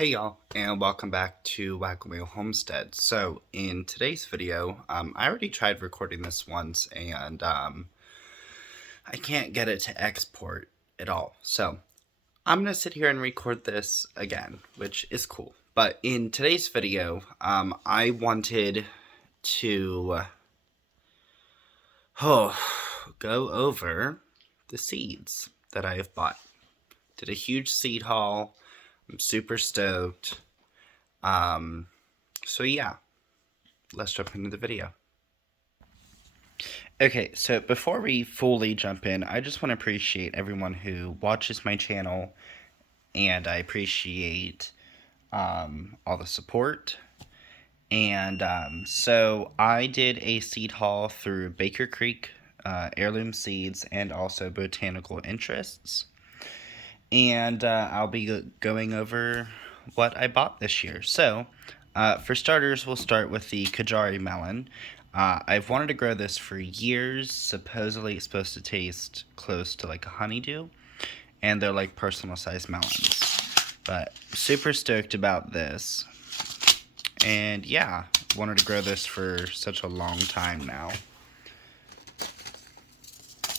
Hey y'all, and welcome back to Wagon Homestead. So in today's video, I already tried recording this once, and I can't get it to export at all. So I'm gonna sit here and record this again, which is cool. But in today's video, I wanted to go over the seeds that I have bought. Did a huge seed haul. I'm super stoked. So yeah, let's jump into the video. Okay, so before we fully jump in, I just want to appreciate everyone who watches my channel, and I appreciate all the support. And so I did a seed haul through Baker Creek, Heirloom Seeds, and also Botanical Interests. And I'll be going over what I bought this year. So, for starters, we'll start with the Kajari melon. I've wanted to grow this for years. Supposedly, it's supposed to taste close to like a honeydew, and they're like personal sized melons. But super stoked about this. And yeah, wanted to grow this for such a long time now.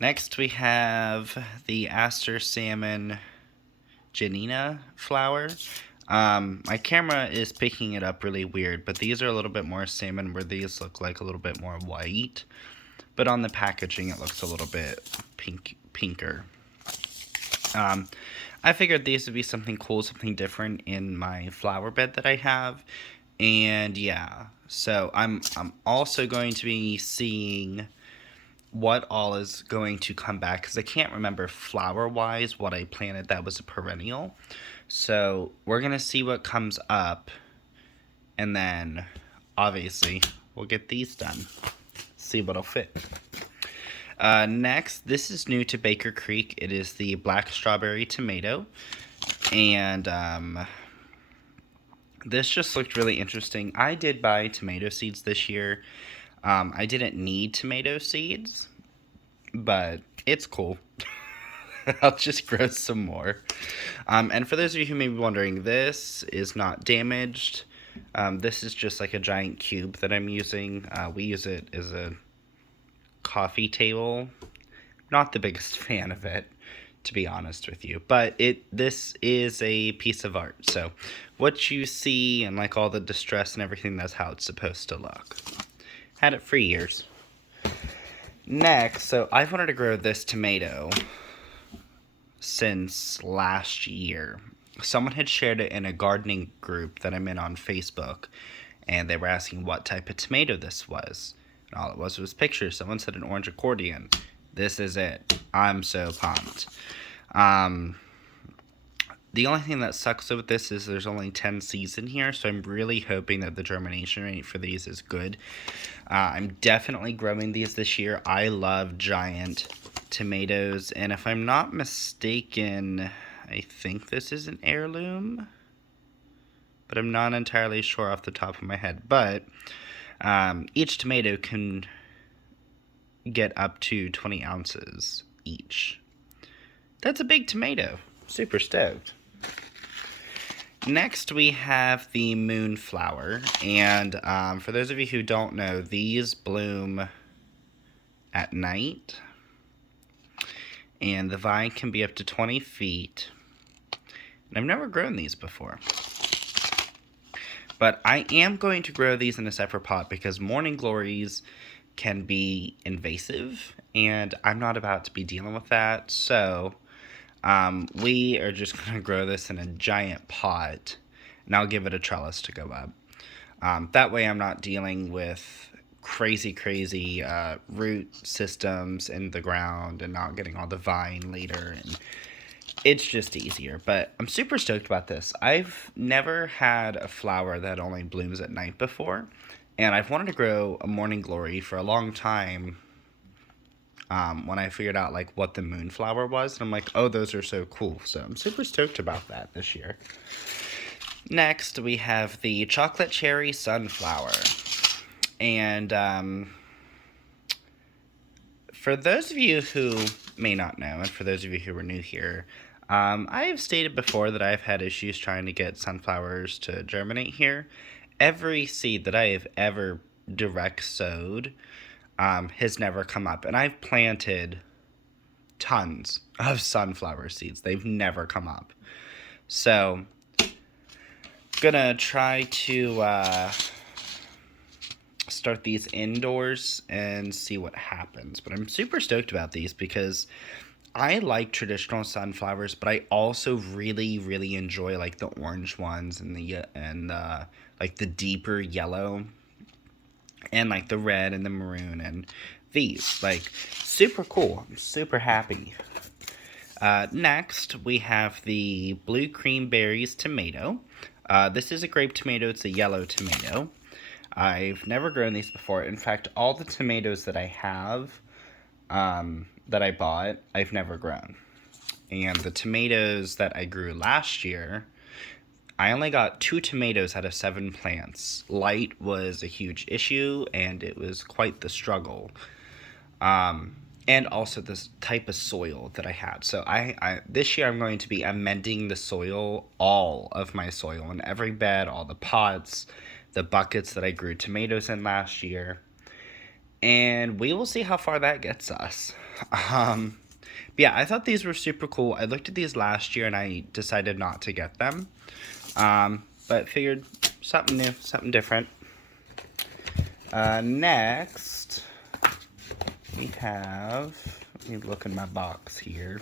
Next, we have the Aster Salmon Janina flower. My camera is picking it up really weird, but these are a little bit more salmon, where these look like a little bit more white. But on the packaging, it looks a little bit pinker. I figured these would be something cool, something different in my flower bed that I have. And yeah, so I'm also going to be seeing what all is going to come back, because I can't remember flower-wise what I planted that was a perennial. So we're going to see what comes up, and then obviously we'll get these done. See what'll fit. Next, this is new to Baker Creek. It is the black strawberry tomato, and this just looked really interesting. I did buy tomato seeds this year. I didn't need tomato seeds, but it's cool. I'll just grow some more. And for those of you who may be wondering, this is not damaged. This is just like a giant cube that I'm using. We use it as a coffee table. Not the biggest fan of it, to be honest with you, but this is a piece of art. So what you see and like all the distress and everything, that's how it's supposed to look. Had it for years. Next, so I've wanted to grow this tomato since last year. Someone had shared it in a gardening group that I'm in on Facebook, and they were asking what type of tomato this was. And all it was pictures. Someone said an orange accordion. This is it. I'm so pumped. The only thing that sucks with this is there's only 10 seeds in here, so I'm really hoping that the germination rate for these is good. I'm definitely growing these this year. I love giant tomatoes, and if I'm not mistaken, I think this is an heirloom, but I'm not entirely sure off the top of my head. But each tomato can get up to 20 ounces each. That's a big tomato. Super stoked. Next, we have the moonflower, and for those of you who don't know, these bloom at night, and the vine can be up to 20 feet, and I've never grown these before. But I am going to grow these in a separate pot, because morning glories can be invasive, and I'm not about to be dealing with that, so we are just going to grow this in a giant pot, and I'll give it a trellis to go up. That way I'm not dealing with crazy root systems in the ground and not getting all the vine later, and it's just easier. But I'm super stoked about this. I've never had a flower that only blooms at night before, and I've wanted to grow a morning glory for a long time. When I figured out like what the moonflower was, and I'm like, oh, those are so cool. So I'm super stoked about that this year. Next, we have the chocolate cherry sunflower. And for those of you who may not know, and for those of you who are new here, I have stated before that I've had issues trying to get sunflowers to germinate here. Every seed that I have ever direct sowed has never come up. And I've planted tons of sunflower seeds. They've never come up. So, gonna try to start these indoors and see what happens. But I'm super stoked about these because I like traditional sunflowers, but I also really, really enjoy like the orange ones and like the deeper yellow and like the red and the maroon and these like super cool. I'm super happy. Next, we have the blue cream berries tomato. This is a grape tomato. It's a yellow tomato. I've never grown these before. In fact, all the tomatoes that I have that I bought, I've never grown. And the tomatoes that I grew last year, I only got 2 tomatoes out of 7 plants. Light was a huge issue, and it was quite the struggle. And also this type of soil that I had. So I this year I'm going to be amending the soil, all of my soil in every bed, all the pots, the buckets that I grew tomatoes in last year. And we will see how far that gets us. Yeah, I thought these were super cool. I looked at these last year and I decided not to get them. But figured something new, something different. Next, we have, let me look in my box here.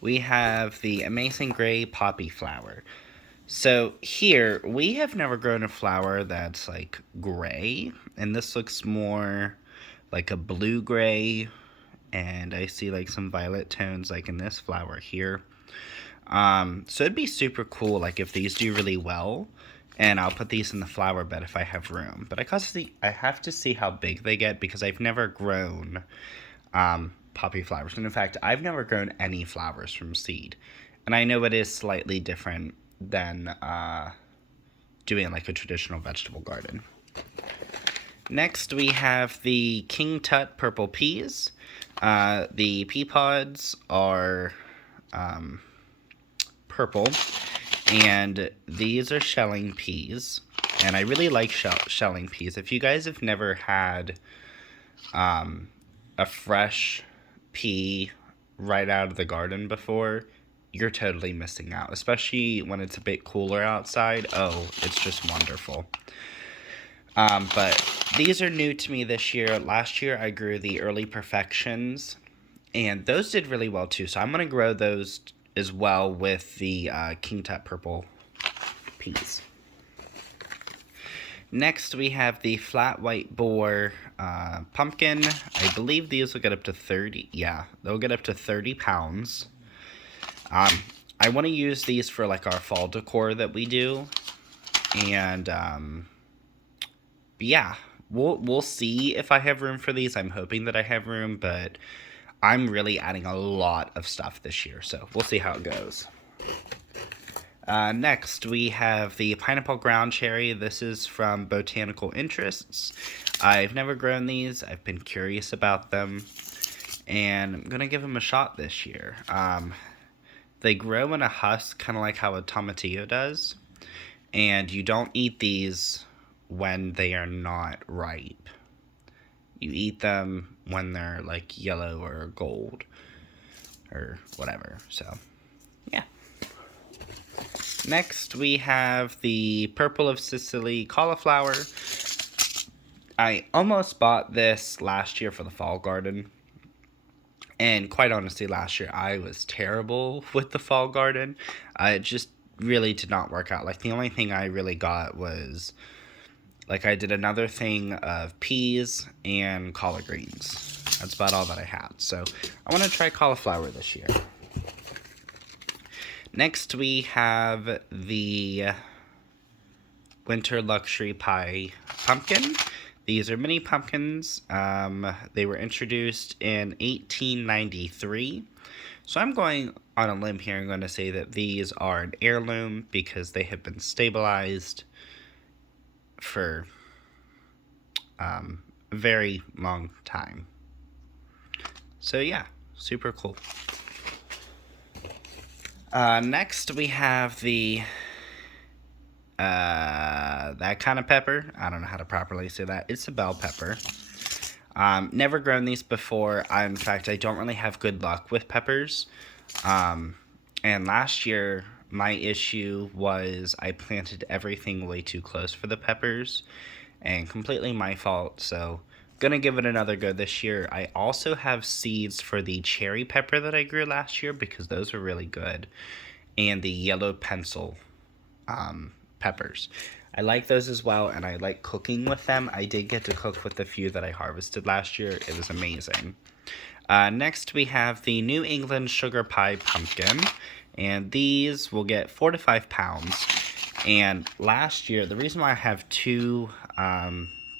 We have the Amazing Gray Poppy Flower. So here, we have never grown a flower that's like gray, and this looks more like a blue-gray, and I see like some violet tones like in this flower here. So it'd be super cool like if these do really well, and I'll put these in the flower bed if I have room. But I have to see how big they get because I've never grown poppy flowers. And in fact, I've never grown any flowers from seed. And I know it is slightly different than doing like a traditional vegetable garden. Next, we have the King Tut purple peas. The pea pods are purple, and these are shelling peas. And I really like shelling peas. If you guys have never had a fresh pea right out of the garden before, you're totally missing out, especially when it's a bit cooler outside. Oh, it's just wonderful. But these are new to me this year. Last year I grew the Early Perfections, and those did really well too. So I'm going to grow those as well with the King Tut purple peas. Next we have the Flat White Boar pumpkin. I believe these will get up to 30, yeah, they'll get up to 30 pounds. I want to use these for like our fall decor that we do, and yeah, we'll see if I have room for these. I'm hoping that I have room, but I'm really adding a lot of stuff this year, so we'll see how it goes. Next, we have the Pineapple Ground Cherry. This is from Botanical Interests. I've never grown these. I've been curious about them, and I'm going to give them a shot this year. They grow in a husk, kind of like how a tomatillo does, and you don't eat these when they are not ripe. You eat them when they're like yellow or gold or whatever, so yeah. Next, we have the Purple of Sicily cauliflower. I almost bought this last year for the fall garden. And quite honestly, last year I was terrible with the fall garden. It just really did not work out. Like, the only thing I really got was, like, I did another thing of peas and collard greens. That's about all that I had. So I want to try cauliflower this year. Next, we have the Winter Luxury Pie pumpkin. These are mini pumpkins. They were introduced in 1893. So I'm going on a limb here. I'm going to say that these are an heirloom because they have been stabilized for a very long time. So yeah, super cool. Next we have the that kind of pepper. I don't know how to properly say that. It's a bell pepper. Never grown these before. In fact, I don't really have good luck with peppers. And last year, my issue was I planted everything way too close for the peppers, and completely my fault. So, gonna give it another go this year. I also have seeds for the cherry pepper that I grew last year because those were really good, and the yellow pencil peppers. I like those as well, and I like cooking with them. I did get to cook with the few that I harvested last year. It was amazing. Next, we have the New England Sugar Pie Pumpkin, and these will get 4 to 5 pounds. And last year, the reason why I have two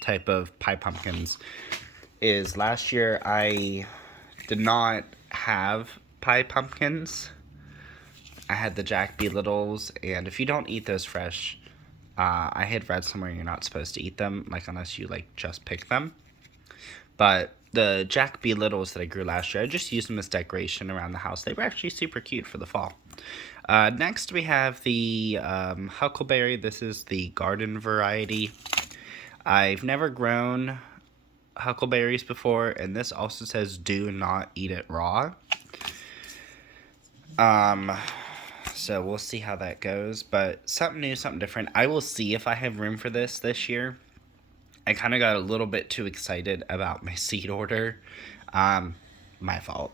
type of pie pumpkins is last year I did not have pie pumpkins. I had the Jack B. Littles, and if you don't eat those fresh, I had read somewhere you're not supposed to eat them, like unless you like just pick them. But the Jack B. Littles that I grew last year, I just used them as decoration around the house. They were actually super cute for the fall. Next we have the huckleberry. This is the garden variety. I've never grown huckleberries before, and this also says do not eat it raw. So we'll see how that goes, but something new, something different. I will see if I have room for this year. I kind of got a little bit too excited about my seed order. My fault.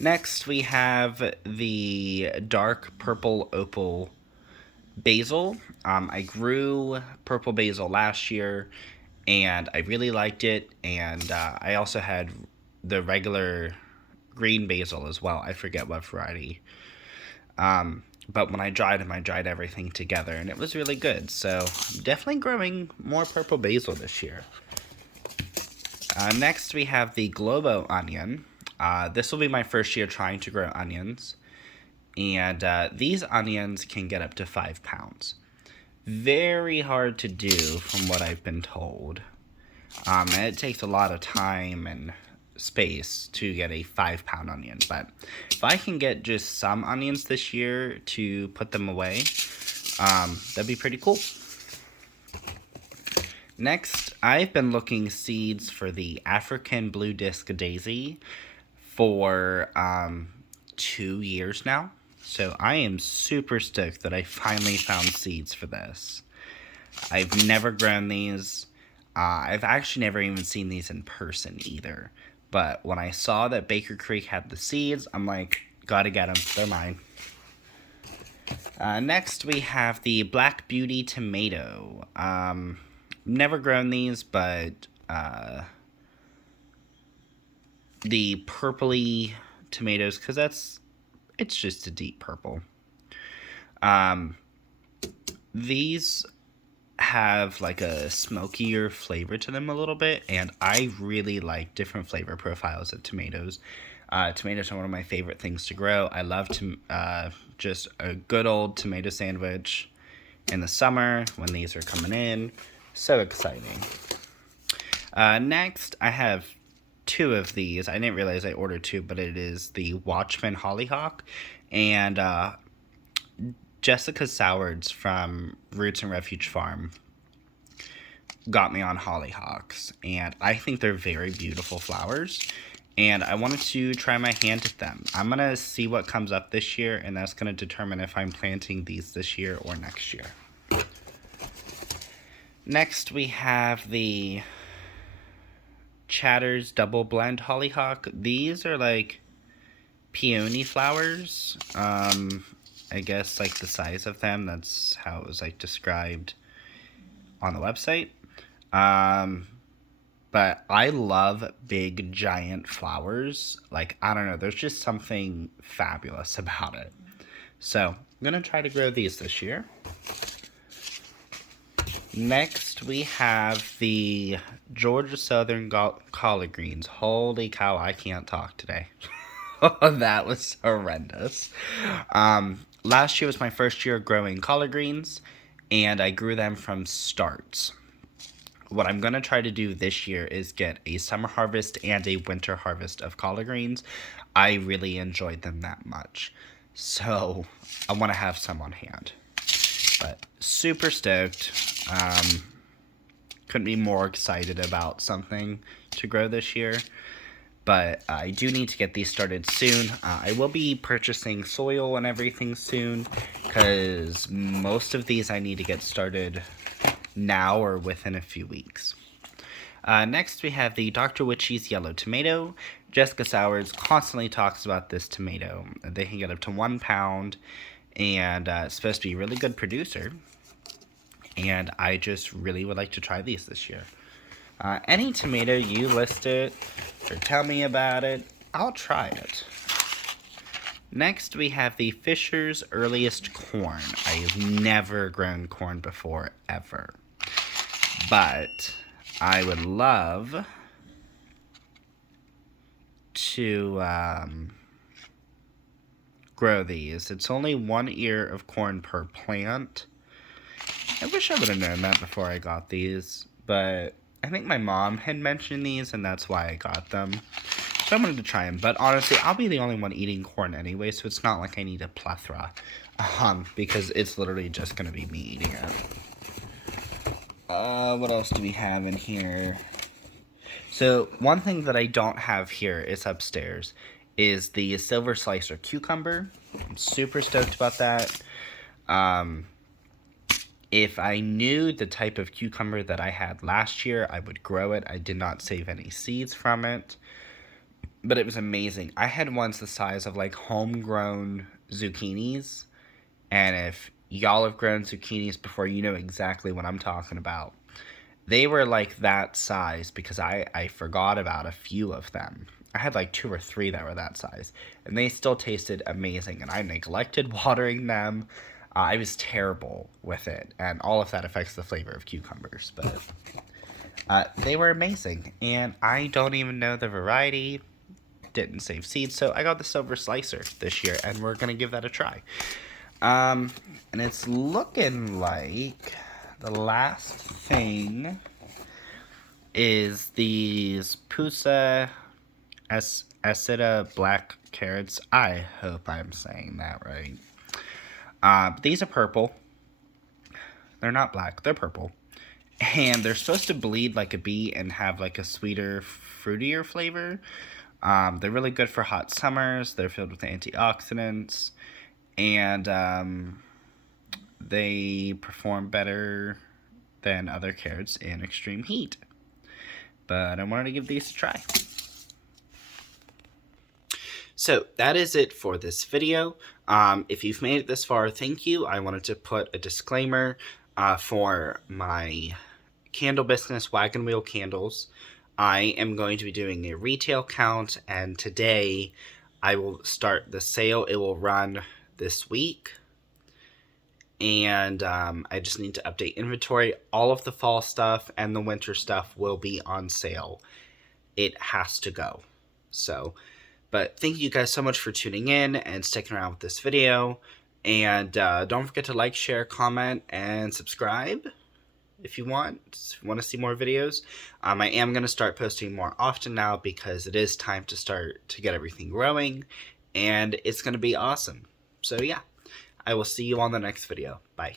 Next, we have the dark purple opal basil. I grew purple basil last year, and I really liked it. And I also had the regular green basil as well. I forget what variety. But when I dried them, I dried everything together, and it was really good. So, definitely growing more purple basil this year. Next, we have the Globo onion. This will be my first year trying to grow onions. And these onions can get up to 5 pounds. Very hard to do from what I've been told. And it takes a lot of time and space to get a 5-pound onion, but if I can get just some onions this year to put them away, that'd be pretty cool. Next, I've been looking seeds for the African blue disc daisy for 2 years now, so I am super stoked that I finally found seeds for this. I've never grown these. I've actually never even seen these in person either. But when I saw that Baker Creek had the seeds, I'm like, gotta get them. They're mine. Next, we have the Black Beauty tomato. Never grown these, but the purpley tomatoes, because it's just a deep purple. These have like a smokier flavor to them a little bit, and I really like different flavor profiles of tomatoes. Tomatoes are one of my favorite things to grow. I love just a good old tomato sandwich in the summer when these are coming in. So exciting. Next, I have 2 of these. I didn't realize I ordered 2, but it is the Watchman Hollyhock and Jessica Sowards from Roots and Refuge Farm got me on hollyhocks, and I think they're very beautiful flowers, and I wanted to try my hand at them. I'm going to see what comes up this year, and that's going to determine if I'm planting these this year or next year. Next, we have the Chatter's Double Blend Hollyhock. These are like peony flowers. I guess like the size of them, that's how it was like described on the website. But I love big giant flowers. Like, I don't know, there's just something fabulous about it. So, I'm gonna try to grow these this year. Next, we have the Georgia Southern collard greens. Holy cow, I can't talk today. That was horrendous. Last year was my first year growing collard greens, and I grew them from starts. What I'm going to try to do this year is get a summer harvest and a winter harvest of collard greens. I really enjoyed them that much. So I want to have some on hand. But super stoked. Couldn't be more excited about something to grow this year. But I do need to get these started soon. I will be purchasing soil and everything soon, because most of these I need to get started now or within a few weeks. Next, we have the Dr. Witchy's Yellow Tomato. Jessica Sowers constantly talks about this tomato. They can get up to 1 pound, and it's supposed to be a really good producer. And I just really would like to try these this year. Any tomato you list it or tell me about it, I'll try it. Next, we have the Fisher's Earliest Corn. I've never grown corn before, ever. But I would love to grow these. It's only 1 ear of corn per plant. I wish I would have known that before I got these, but I think my mom had mentioned these, and that's why I got them. So I wanted to try them, but honestly, I'll be the only one eating corn anyway, so it's not like I need a plethora, because it's literally just going to be me eating it. What else do we have in here? So one thing that I don't have here is upstairs, is the Silver Slicer Cucumber. I'm super stoked about that. If I knew the type of cucumber that I had last year, I would grow it. I did not save any seeds from it, but it was amazing. I had ones the size of like homegrown zucchinis, and if y'all have grown zucchinis before, you know exactly what I'm talking about. They were like that size because I forgot about a few of them. I had like 2 or 3 that were that size, and they still tasted amazing, and I neglected watering them. I was terrible with it, and all of that affects the flavor of cucumbers, but they were amazing, and I don't even know the variety, didn't save seeds, so I got the Silver Slicer this year, and we're going to give that a try. And it's looking like the last thing is these Pusa acida black carrots. I hope I'm saying that right. These are purple. They're not black, they're purple. And they're supposed to bleed like a bee and have like a sweeter, fruitier flavor. They're really good for hot summers. They're filled with antioxidants. And they perform better than other carrots in extreme heat. But I wanted to give these a try. So that is it for this video. If you've made it this far, thank you. I wanted to put a disclaimer for my candle business, Wagon Wheel Candles. I am going to be doing a retail count, and today I will start the sale. It will run this week, and I just need to update inventory. All of the fall stuff and the winter stuff will be on sale. It has to go. But thank you guys so much for tuning in and sticking around with this video. And don't forget to like, share, comment, and subscribe if you want to see more videos. I am going to start posting more often now because it is time to start to get everything growing. And it's going to be awesome. So yeah, I will see you on the next video. Bye.